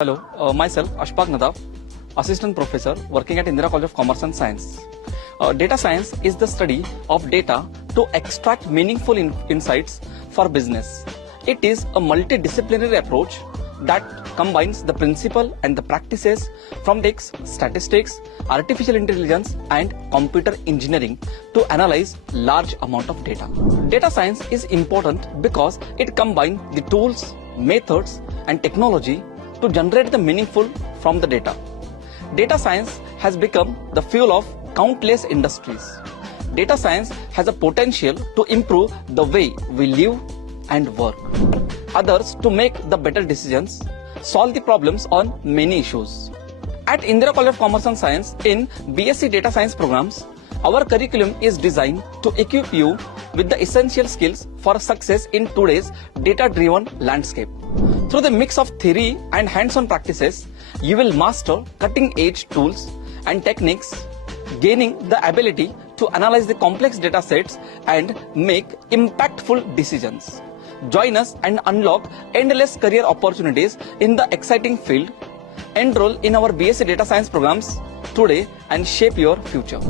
Hello, myself Ashpak Nadaf, Assistant Professor working at Indira College of Commerce and Science. Data science is the study of data to extract meaningful insights for business. It is a multidisciplinary approach that combines the principle and the practices from statistics, artificial intelligence and computer engineering to analyze large amount of data. Data science is important because it combines the tools, methods and technology to generate the meaningful from the data. Data science has become the fuel of countless industries. Data science has a potential to improve the way we live and work. Others to make the better decisions, solve the problems on many issues. At Indira College of Commerce and Science in BSc Data Science programs, our curriculum is designed to equip you with the essential skills for success in today's data-driven landscape. Through the mix of theory and hands-on practices, you will master cutting-edge tools and techniques, gaining the ability to analyze the complex data sets and make impactful decisions. Join us and unlock endless career opportunities in the exciting field. Enroll in our BSc Data Science programs today and shape your future.